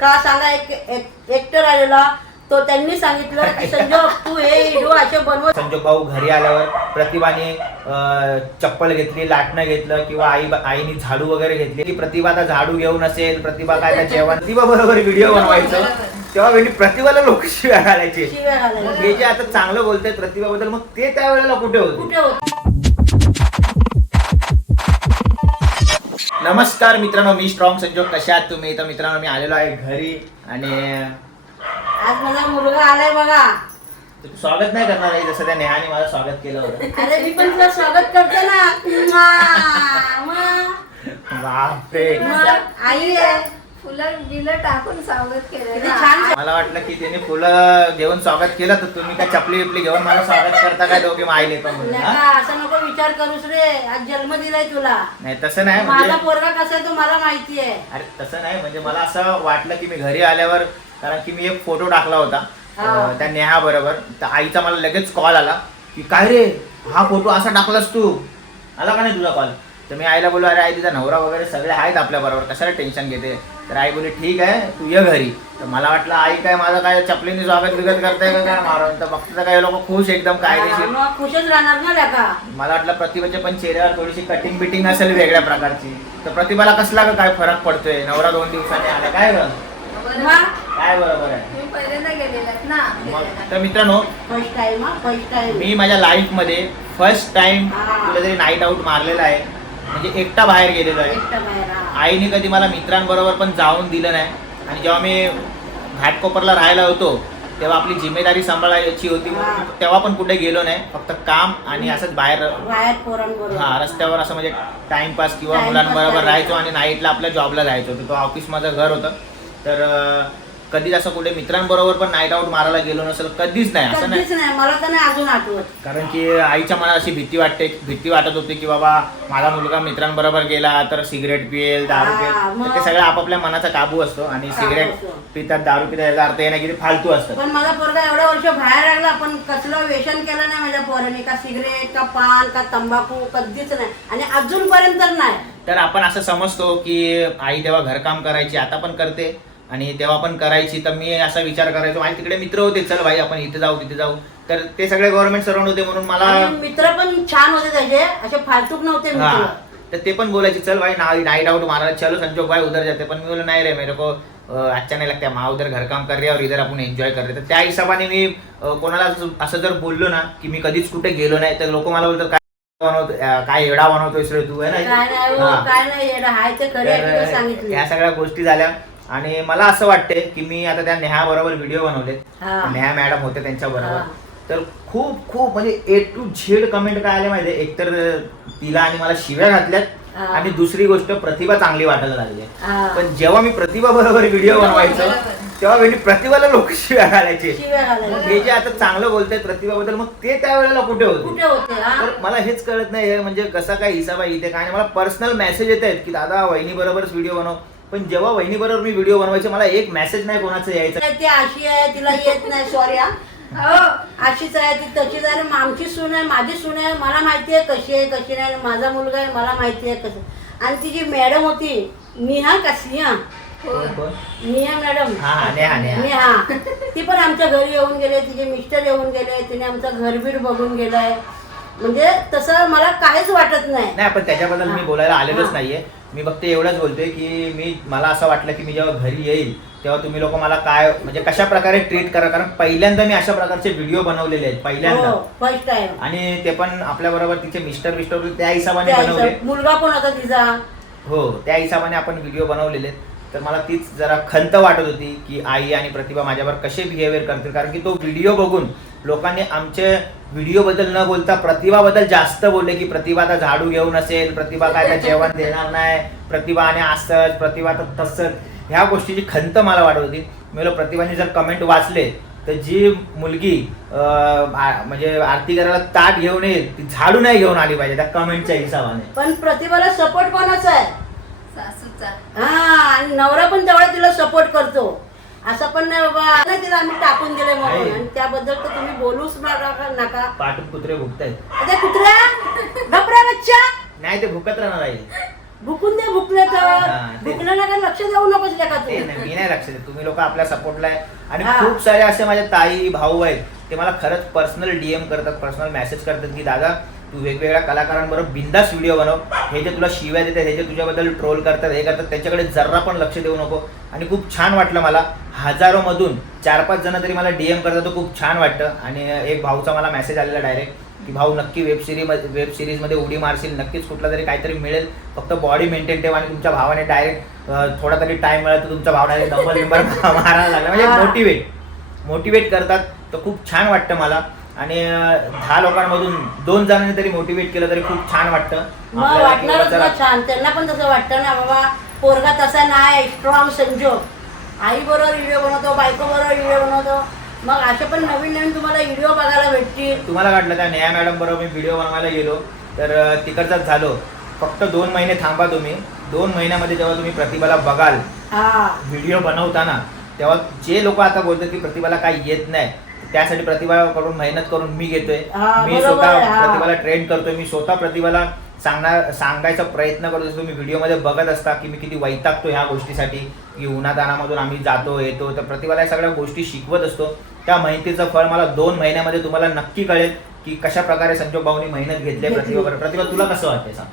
का सांगा एक एक्टर आलेला तो त्यांनी सांगितलं की संजोग तू हे व्हिडिओ असे बनव संजोग भाऊ घरी आल्यावर प्रतिभाने चप्पल घेतली लाटणं घेतलं किंवा आई आईने झाडू वगैरे घेतली. की प्रतिभा आता झाडू घेऊन असेल प्रतिभा काय जेवण प्रतिभा बरोबर व्हिडिओ बनवायचं. तेव्हा वेळी प्रतिभाला लोक शिव्या घालायचे. शिव्या हे जे आता चांगलं बोलतायत प्रतिभाबद्दल मग ते त्यावेळेला कुठे होते? कुठे होते? नमस्कार मित्रांनो मी स्ट्रॉंग संजोग. कशा आहात तुम्ही? तर मित्रांनो मी आलेलो आहे घरी आणि आज माझा मुलगा आलाय बघा. तू स्वागत नाही करणार आहे जसं त्या नेहाने माझं स्वागत केलं होतं. अरे मी पण तुला स्वागत करते ना. मग- बापरे. मग आई आहे. फुलं बिलं टाकून स्वागत केलं मला वाटलं की त्याने फुलं घेऊन स्वागत केलं तर तुम्ही काय चपली बिपली घेऊन मला स्वागत करता काय दोघे मायले पण हा? असं नको विचार करूस रे. आज जन्म दिलाय तुला. नाही तसं नाही माझा म्हणजे पोरगा कसा आहे तो मला माहिती आहे. अरे तसं नाही म्हणजे मला असं वाटलं की मी घरी आल्यावर कारण की मी एक फोटो टाकला होता. अं, त्या नेहा बरोबर. तर आईचा मला लगेच कॉल आला की काय रे हा फोटो असा टाकलास तू? आला का नाही तुझा कॉल तर मी आईला बोललो अरे आई तिचा नवरा वगैरे सगळे आहेत आपल्या बरोबर कशाला टेन्शन घेते? तर आई बोलली ठीक आहे तू ये घरी. तर मला वाटलं आई काय माझं काय चपलीने स्वागत बिगत करताय का काय मारून? तर बघते तर काही लोक खुश एकदम मग खुशच राहणार ना लेका. मला वाटलं प्रतिभाच्या पण चेहऱ्यावर थोडीशी कटिंग बिटिंग असेल वेगळ्या प्रकारची. तर प्रतिभाला कसला ग काय फरक पडतोय? नवरा दोन दिवसांनी आला काय ग? मग? काय बरोबर आहे? तुम्ही पहिल्यांदा गेलेलात ना? मग तर मित्रांनो फर्स्ट टाइम हा? फर्स्ट टाइम मी माझ्या लाईफमध्ये फर्स्ट टाइम. कुठेतरी नाईट आऊट मारलेला आहे. म्हणजे एकटा बाहेर गेलेलो आहे. एकटा बाहेर हा. आईने कधी मला मित्रांबरोबर पण जाऊन दिलं नाही. आणि जेव्हा मी घाटकोपरला राहायला होतो तेव्हा आपली जिम्मेदारी सांभाळायची होती. तेव्हा पण कुठे गेलो नाही. फक्त काम आणि असंच बाहेर बाहेर पोरांबरोबर हा रस्त्यावर असं म्हणजे टाइमपास किंवा मुलांबरोबर करायचा. राहायचो आणि नाईटला आपल्या जॉबला जायचो. तर तो ऑफिस माझं घर होतं. तर अं, कधीच असं कुठे मित्रांबरोबर पण नाईट आऊट मारायला गेलो नसेल कधीच नाही असं नाही. कधीच नाही मला तर नाही अजून आठवत. कारण की आईच्या मनात अशी भीती वाटते भीती वाटत होती की बाबा माझा मुलगा मित्रांबरोबर गेला तर सिगरेट पिएल दारू हा, पिएल मग- तर ते सगळं आपापल्या मनाचा काबू असतो आणि काबू सिगरेट असतो. पितात दारू पितात याचा अर्थ हे नाही की ते फालतू असतात पण माझा पोरगा एवढ्या वर्ष बाहेर राहिला पण कसलं व्यसन केलं नाही माझ्या पोराने का सिगरेट का पान का तंबाखू कधीच नाही. आणि अजूनपर्यंत नाही. तर आपण असं समजतो की आई तेव्हा घरकाम करायची आता पण करते. आणि तेव्हा पण करायची तर मी असा विचार करायचो माझे तिकडे मित्र होते चल भाई आपण इथे जाऊ तिथे जाऊ. तर ते सगळे गव्हर्नमेंट सराउंड होते म्हणून मला आणि मित्र पण छान होते त्याचे असे फालतूक नव्हते हा. मित्र तर ते पण बोलायचे चल भाई ना नाईट आउट मारा चलो संजोग भाई उधर जाते. पण मी बोला नाही रे मेरे को अ, अच्छा नहीं लगता माँ उधर घर काम कर रही है और इधर आपण एन्जॉय कर रहे तर त्या हिशोबाने मी अ, कोणाला असं- असं जर बोललो ना की मी कधीच कुठे गेलो नाही तर लोक मला बोलतात काय बनवतो अ, काय एवढा बनवतोयस रे तू है काय ना नाही हो, हा. काय नाही येडं हाय ते खरे आहे, तुला तर सांगितलं. या सगळ्या गोष्टी झाल्या. आणि मला असं वाटते की मी आता त्या नेहा बरोबर व्हिडिओ बनवले हा. नेहा मॅडम होते त्यांच्या बरोबर हा. तर खूप खूप म्हणजे ए टू झेड कमेंट काय आले माहिती एकतर तिला आणि मला शिव्या घातल्यात हा. आणि दुसरी गोष्ट प्रतिभा चांगली वाटायला लागली हा. पण जेव्हा मी प्रतिभा बरोबर व्हिडिओ बनवायचो तेव्हा वेळी प्रतिभाला लोक शिव्या घालायचे शिव्या मग घालायला हे जे आता चांगलं बोलतायत प्रतिभाबद्दल मग ते त्यावेळेला कुठे होते कुठे होते हा तर मला हेच कळत नाही हे म्हणजे कसा काय हिसाब आहे इथे काय. मला पर्सनल मेसेज येत आहेत की दादा वहिनी बरोबरच व्हिडिओ बनव पण जेव्हा वहिनी बरोबर मी व्हिडिओ बनवायचे मला एक मेसेज नाही कोणाचं यायचं. ती अशी आहे तिला येत नाही सॉरी हा. अशीच आहे ती तशीच आहे. आमची सून आहे माझी सून आहे मला माहिती आहे कशी आहे कशी नाही. माझा मुलगा आहे मला माहिती आहे कसं. आणि ती जी मॅडम होती निहा का सिंहा? निहा मॅडम हा नेहा ती पण आमच्या घरी येऊन गेले तिचे मिस्टर येऊन गेले तिने आमचं घरबीर बघून गेलाय. म्हणजे तसं मला काहीच वाटत नाही. नाही पण त्याच्याबद्दल मी बोलायला आलेलोच. नाहीये. मी फक्त एवढंच बोलतोय की मी मला असं वाटलं की मी जेव्हा घरी येईल तेव्हा तुम्ही लोक मला काय म्हणजे कशा प्रकारे ट्रीट करा? कारण पहिल्यांदा मी अशा प्रकारचे व्हिडिओ बनवलेले आहेत पहिल्यांदा. हो फर्स्ट टाइम आणि ते पण आपल्या बरोबर तिचे मिस्टर मिस्टर त्या हिशोबाने बनवले. मुलगा पण होता तिचा. हो त्या हिशोबाने आपण व्हिडिओ बनवलेले. आहेत. तर मला तीच जरा खंत वाटत होती की आई आणि प्रतिभा माझ्यावर कसे बिहेवियर करतील कारण की तो व्हिडिओ बघून लोकांनी आमचे व्हिडिओ बद्दल न बोलता प्रतिभाबद्दल जास्त बोलले की प्रतिभा आता झाडू घेऊन असेल प्रतिभा काय आता जेवण देणार नाही प्रतिभा आणि असंच प्रतिभा तर तसंच. ह्या गोष्टीची खंत मला वाटत होती. मी प्रतिभाने जर कमेंट वाचले तर जी मुलगी म्हणजे आरती करायला ताट घेऊन येईल ती झाडू नाही घेऊन आली पाहिजे त्या कमेंटच्या हिशोबाने. पण प्रतिभाला सपोर्ट कोणाचा आहे? सासूचा. हा आणि नवरा पण तेवढा तिला सपोर्ट करतो. असं पण नाही बाबा. नाही तिला आम्ही टाकून दिले म्हणून. आहे. आणि त्याबद्दल तर तुम्ही बोलूच नका नका. पाठून कुत्रे भुकतायत. अरे कुत्र्या घबरा बच्चा. नाही ते भुकत राहणार आई भुकून दे भुकले तर. हा, ते- भुकलं ना लक्ष देऊ नकोस का ते तू नाही मी नाही लक्ष देत. तुम्ही लोक आपल्या सपोर्टला आहे. आणि हा. खूप सारे असे माझे ताई भाऊ आहेत. ते मला खरंच पर्सनल डीएम करतात पर्सनल मेसेज करतात की दादा तू वेगवेगळ्या कलाकारांबरोबर बिंदास व्हिडिओ बनव. हे जे तुला शिव्या देतात हे जे तुझ्याबद्दल ट्रोल करतात हे करतात त्याच्याकडे जरा पण लक्ष देऊ नको. आणि खूप छान वाटलं मला. हजारो मधून चार पाच जण तरी मला डीएम करतात तर खूप छान वाटतं. आणि एक भाऊचा मला मेसेज आलेला डायरेक्ट की भाऊ नक्की वेब सिरीज वेब सिरीजमध्ये उडी मारशील नक्कीच कुठला तरी काहीतरी मिळेल. फक्त बॉडी मेंटेन ठेव आणि तुमच्या भावाने डायरेक्ट थोडा तरी टाइम मिळाला तर तुमचा भाव डायरेक्ट नंबर बिंबर मारायला लागला. म्हणजे. मोटिवेट मोटिवेट करतात. तर खूप छान वाटतं मला. आणि दहा लोकांमधून दोन जणांनी तरी मोटिवेट केलं तरी खूप छान वाटतं. मग की वाटणारच ना छान त्यांना पण तसं वाटतं ना बाबा पोरगा तसा नाही स्ट्रॉंग संजोग. आई बरोबर व्हिडिओ बनवतो बायको बरोबर व्हिडिओ बनवतो. मग असे पण नवीन नवीन तुम्हाला व्हिडिओ बघायला भेटतील. तुम्हाला वाटलं त्या नेहा मॅडम बरोबर मी व्हिडिओ बनवायला गेलो तर तिकडचाच झालो. फक्त दोन महिने थांबा तुम्ही. दोन महिन्यामध्ये जेव्हा तुम्ही प्रतिभाला बघाल व्हिडिओ बनवताना तेव्हा जे लोक आता बोलतात की प्रतिभाला काही येत नाही त्यासाठी प्रतिभाकडून मेहनत करून मी घेतोय. मी स्वतः हा. प्रतिभाला ट्रेन करतोय. मी स्वतः प्रतिभाला सांगणार सांगायचा प्रयत्न करतो तुम्ही व्हिडिओमध्ये बघत असता की मी किती वैतागतो ह्या गोष्टीसाठी. की उन्हातानामधून आम्ही जातो येतो. तर प्रतिभाला या सगळ्या गोष्टी शिकवत असतो. त्या मेहनतीचं फळ मला दोन महिन्यामध्ये तुम्हाला नक्की कळेल की कशा प्रकारे संजोग भाऊनी मेहनत घेतली. प्रतिभावर प्रतिभा तुला कसं वाटते सांग?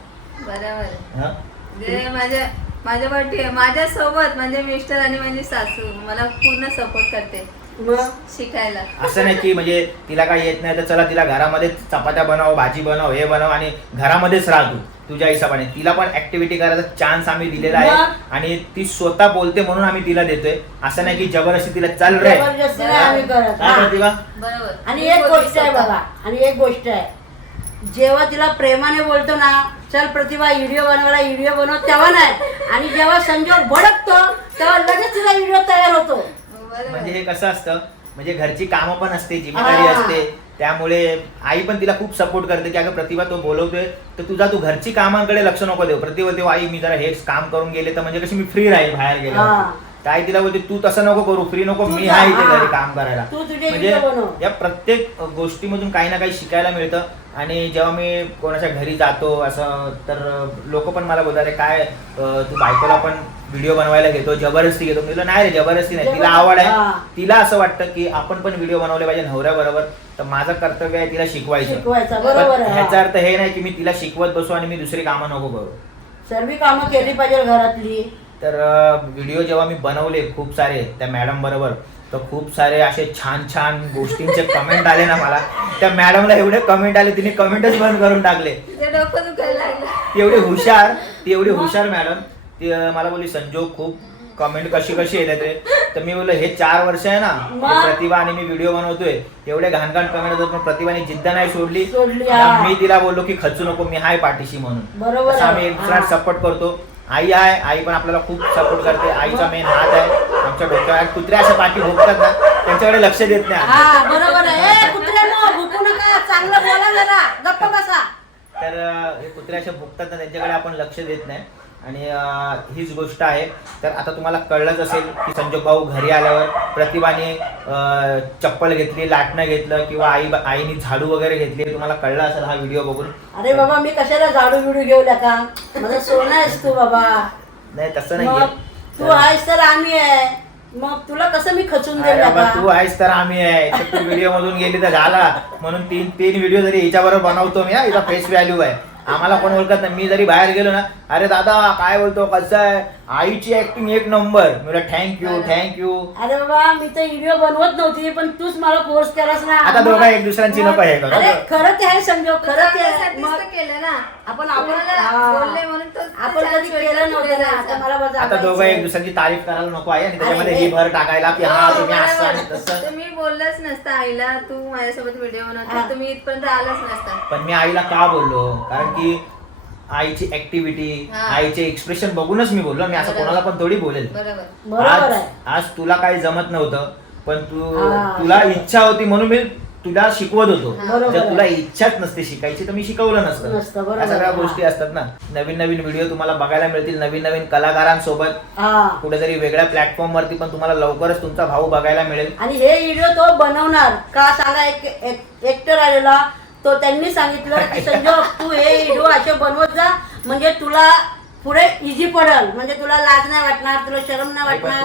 बरोबर. आहे. हं? जे माझ्या माझ्या वाटी माझ्या सोबत म्हणजे मिस्टर आणि माझी सासू मला पूर्ण सपोर्ट करते. मग? शिकायला. असं नाही की म्हणजे तिला काही येत नाही तर चला तिला घरामध्ये चपात्या बनव भाजी बनव हे बनव आणि घरामध्येच राह तू तुझ्या हिशोबाने. तिला पण ऍक्टिव्हिटी करायचा चान्स आम्ही दिलेला आहे मग? आणि ती स्वतः बोलते म्हणून आम्ही तिला देतोय. असं नाही की जबरदस्ती तिला चल रे. जबरदस्ती नाही आम्ही करत. काय हा. प्रतिभा? बरोबर. आणि एक गोष्ट आहे बघा आणि एक गोष्ट आहे. जेव्हा तिला प्रेमाने बोलतो ना चल प्रतिभा व्हिडिओ बनवायला व्हिडिओ बनव तेव्हा नाही. आणि जेव्हा संजोग भडकतो तेव्हा लगेच तिचा व्हिडिओ तयार होतो. म्हणजे हे कसं असतं म्हणजे घरची कामं पण असते जिम्मेदारी हा. असते त्यामुळे आई पण तिला खूप सपोर्ट करते की अगं प्रतिभा तो बोलवतोय तर तुझा तू घरची कामांकडे लक्ष नको देऊ. प्रतिभा तेव्हा आई मी जरा हेच काम करून गेले तर म्हणजे कशी मी फ्री राहील बाहेर गेलो हा. तर आई तिला बोलते तू तसं नको करू फ्री नको मी आहे इथे हा. घरी काम करायला. म्हणजे या प्रत्येक गोष्टीमधून काही ना काही शिकायला मिळतं. आणि जेव्हा मी कोणाच्या घरी जातो असं तर लोक पण मला बोलतात "अरे काय तू बायकोला पण व्हिडिओ बनवायला घेतो जबरदस्ती घेतो. म्हटलं, नाही रे जबरदस्ती नाही. तिला आवड हा. आहे तिला असं वाटतं की आपण पण व्हिडिओ बनवले पाहिजे नवऱ्याबरोबर. तर माझं कर्तव्य आहे तिला शिकवायचं. शिकवायचं पण बरोबर आहे ह्याचा हा. अर्थ हे नाही की मी तिला शिकवत बसू आणि मी दुसरी कामं नको करू. सर्व कामं केली पाहिजे घरातली. तर व्हिडिओ जेव्हा मी बनवले खूप सारे त्या मॅडम बरोबर तर खूप सारे असे छान छान गोष्टींचे कमेंट आले ना मला. त्या मॅडमला एवढे कमेंट आले तिने कमेंटच बंद करून टाकले. ते डोकं दुखायला लागलं. ती एवढी हुशार ती एवढी हुशार मॅडम ती मला बोलली संजोग खूप कमेंट कशी कशी येतात रे तर मी बोललो हे चार वर्ष आहे ना? हे प्रतिभा आणि मी व्हिडिओ बनवतोय. एवढे घाण घाण कमेंट होतात पण प्रतिभाने जिद्द नाही सोडली. मी तिला बोललो की खचू नको मी हाय पाठीशी म्हणून. बरोबर तसं. आम्ही हा. सपोर्ट करतो. आई आहे आई पण आपल्याला खूप सपोर्ट करते. आईचा मेन हात आहे. आमच्या डोक्यावर कुत्र्या अशा पाठी भोगतात ना त्यांच्याकडे लक्ष देत नाही आम्ही. हा बरोबर आहे. ए कुत्र्यानो भुकू नका. चांगलं बोला जरा. गप्प बसा. तर अं, हे कुत्रे असे भुकतात ना त्यांच्याकडे आपण लक्ष देत नाही. आणि हीच गोष्ट आहे. तर आता तुम्हाला कळलंच असेल की संजोग भाऊ घरी आल्यावर प्रतिभाने चप्पल घेतली लाटणं घेतलं किंवा आई आईने झाडू वगैरे घेतली. तुम्हाला कळलं असेल हा व्हिडिओ बघून? अरे बाबा मी कशाला झाडू बिडू घेऊ का माझं सोनं आहेस तू बाबा. नाही तसं नाही तू आहेस तर आम्ही आहे. मग तुला कसं मी खचून तू आहेस तर आम्ही आहे. तू व्हिडिओ मधून गेली तर झाला. म्हणून तीन तीन व्हिडिओ जरी हिच्याबरोबर बनवतो मी हा, हिचा फेस व्हॅल्यू आहे. आम्हाला कोण ओळखत नाही. मी जरी बाहेर गेलो ना अरे दादा काय बोलतो कसं आहे? आईची ऍक्टिंग एक नंबर मी थँक्यू थँक्यू अरे बाबा मी तर व्हिडिओ बनवत नव्हती पण तूच मला फोर्स केलास ना आता दोघं एक दुसऱ्यांची नको हे करू. अरे खरं ते आहे संजोग खरं ते आहे चांगल्यासाठीच मग तर केलं ना आपण आपण तुम्हाला हा. बोलले म्हणून तो- तो आपण chance कधी केलं नव्हतं ना. आता मला आता दोघं एक दुसऱ्यांची तारीफ करायला नको आहे आणि त्याच्यामध्ये ही भर टाकायला की हा तुम्ही असं आणि बरोबर. तसं तुम्ही बोललंच नसतं आईला तू माझ्यासोबत व्हिडिओ. बनवतो तुम्ही इथपर्यंत आलाच नसता पण मी आईला का बोललो कारण की आईची ऍक्टिव्हिटी हा. आईचे एक्सप्रेशन बघूनच मी बोललो. मी असं बरोबर. कोणाला पण थोडी बोलेल. बरोबर. बरोबर आज आहे. आज तुला काही जमत नव्हतं पण तू हा. तुला इच्छा होती म्हणून मी तुला शिकवत होतो. बरोबर जर आहे. तुला इच्छाच नसते शिकायची तर मी शिकवलं नसतं, नसतं बरोबर या सगळ्या आहे. गोष्टी असतात ना. नवीन नवीन व्हिडिओ तुम्हाला बघायला मिळतील नवीन नवीन कलाकारांसोबत. हा. कुठेतरी वेगळ्या प्लॅटफॉर्म वरती पण तुम्हाला लवकरच तुमचा भाऊ बघायला मिळेल. आणि हे व्हिडिओ तो बनवणार. का सांगा एक एक्टर आलेला तो त्यांनी सांगितलं की संजोग तू हे व्हिडिओ असे बनवत जा म्हणजे तुला पुढे इझी पडल. म्हणजे तुला लाज नाही वाटणार तुला शरम नाही वाटणार.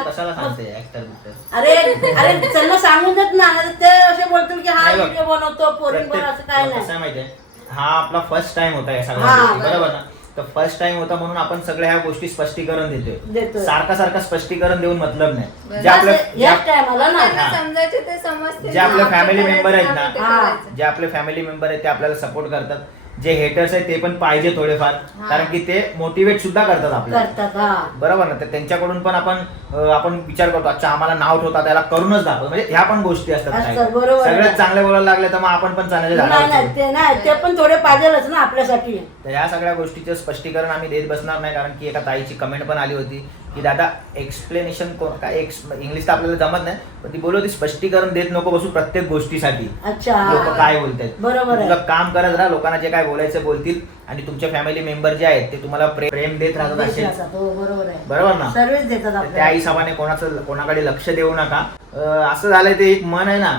अरे अरे त्यांना सांगून देत ना ते असे बोलतील की हा. व्हिडिओ बनवतो प्रत्येक- असं काय नाही. माहितीये? हा आपला फर्स्ट टाइम होता या सगळ्या हा, गोष्टी बरोबर. बरोबर ना? तर फर्स्ट टाइम होता म्हणून आपण सगळ्या ह्या गोष्टी स्पष्टीकरण देतोय देतोय. सारखा सारखा स्पष्टीकरण देऊन मतलब नाही. जे आपल्या याच जे- टायमाला ना त्यांना हा. समजायचे ते समजते जे आपले ना, आपण family करायचं member आहेत ना, हा. जे आपले फॅमिली मेंबर आहेत ते आपल्याला सपोर्ट करतात जे हेटर्स आहेत ते पण पाहिजे थोडेफार हा. कारण की ते मोटिवेट सुद्धा करतात आपल्याला करतात हा बरोबर ना तर त्यांच्याकडून पण आपण अं, आपण विचार करतो अच्छा आम्हाला नाव ठेवता त्याला करूनच दाखव म्हणजे ह्या पण गोष्टी असतात असतात, काही. बरोबर आहे. सगळ्यात चांगले बोलायला लागले तर मग आपण पण चांगले नाही. ते नाही ते पण थोडे पाहिजेलच ना आपल्यासाठी तर ह्या सगळ्या गोष्टीचं स्पष्टीकरण आम्ही देत बसणार नाही कारण की एका ताईची कमेंट पण आली होती की दादा एक्सप्लेनेशन काय एक्स इंग्लिश तर आपल्याला जमत नाही पण ती बोलत होती स्पष्टीकरण देत नको बसू प्रत्येक गोष्टीसाठी. अच्छा. लोक काय बोलतात बरोबर आहे. तुझं काम करत राहा लोकांना जे काय बोलायचं बोलतील आणि तुमचे फॅमिली मेंबर जे आहेत ते तुम्हाला प्रे- प्रेम देत राहतात राहतात. हो बरोबर आहे. बरोबर ना? सर्विस देतात त्या हिशोबाने कोणाचं कोणाकडे लक्ष देऊ नका. अं, असं झालंय ते एक मन आहे ना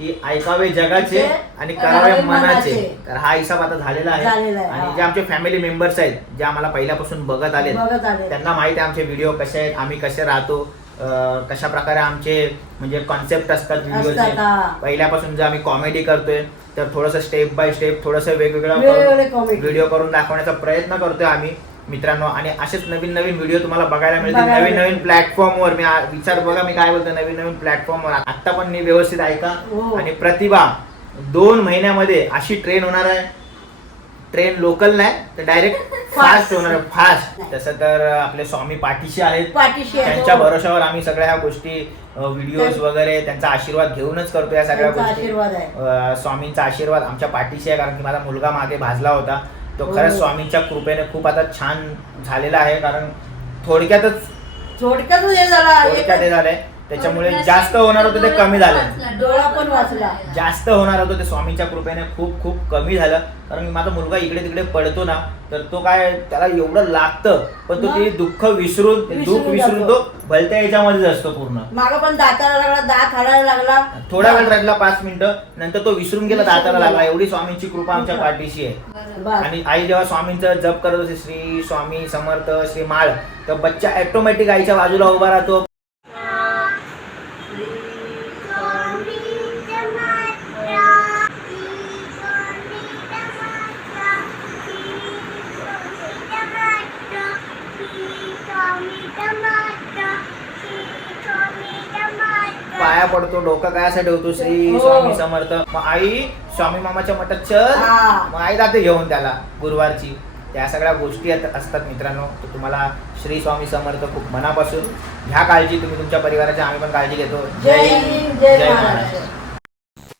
की ऐकावे जगाचे आणि करावे मनाचे. तर हा हिसाब आता झालेला झालेला आहे आणि हा. जे आमचे फॅमिली मेंबर्स आहेत जे आम्हाला पहिल्यापासून बघत आले बघत आले त्यांना माहिती आहे आमचे व्हिडिओ कसे आहेत आम्ही कसे राहतो अं, कशा प्रकारे आमचे म्हणजे कॉन्सेप्ट असतात व्हिडिओचे असतात, हा. पहिल्यापासून जे आम्ही कॉमेडी करतोय तर थोडंसं स्टेप बाय स्टेप थोडंसं वेगवेगळे वेगवेगळं comedy. व्हिडिओ करून दाखवण्याचा प्रयत्न करतोय आम्ही मित्रांनो आणि असेच नवीन नवीन व्हिडिओ तुम्हाला बघायला मिळतील. नवीन नवीन. प्लॅटफॉर्मवर मी विचार बघा मी काय बोलतो नवीन नवीन प्लॅटफॉर्मवर आता पण मी व्यवस्थित ऐका. हो. आणि प्रतिभा दोन महिन्यामध्ये अशी ट्रेन होणार आहे. ट्रेन लोकल नाही तर डायरेक्ट फास्ट होणार आहे फास्ट तसं तर आपले स्वामी पाठीशी आहेत. त्यांच्या हो. भरोशावर आम्ही सगळ्या ह्या गोष्टी व्हिडिओज त्यां- वगैरे त्यांचा आशीर्वाद घेऊनच करतो या सगळ्या गोष्टी. स्वामींचा आशीर्वाद आमच्या पाठीशी आहे कारण की माझा मुलगा मागे भाजला होता. तो हो. खरंच स्वामींच्या कृपेने खूप आता छान झालेला आहे कारण थोडक्यातच थोडक्यात हे झाला थोडक्यात हे झालंय त्याच्यामुळे जास्त होणार होतं ते कमी झालं डोळा पण वाचला. जास्त होणार होतं ते स्वामींच्या कृपेने खूप खूप कमी झालं कारण माझा मुलगा इकडे तिकडे पडतो ना तर तो काय त्याला एवढं लागतं पण तो मग? ते दुःख विसरून ते दुःख विसरून विसरून जातो. तो भलत्या याच्यामध्येच असतो पूर्ण मागं पण दाताला लागला दात हलायला लागला थोडा वेळ राहिला पाच मिनिटं नंतर तो विसरून गेला विसरून दाताला गेला. लागला एवढी स्वामींची कृपा आमच्या. पाठीशी आहे बरोबर. बस. आणि आई जेव्हा स्वामींचं जप करत होते श्री स्वामी समर्थ श्री माळ तर बच्चा ऑटोमॅटिक आईच्या बाजूला उभा राहतो पाया पडतो डोकं काय ठेवतो श्री हो. स्वामी समर्थ. मग आई स्वामी मामाच्या मठात चल. मग आई जाते घेऊन त्याला गुरुवारची. त्या सगळ्या गोष्टी असतात मित्रांनो. तर तुम्हाला श्री स्वामी समर्थ खूप मनापासून. घ्या काळजी तुम्ही तुमच्या परिवाराची आम्ही पण काळजी घेतो. जय हिंद जय महाराष्ट्र.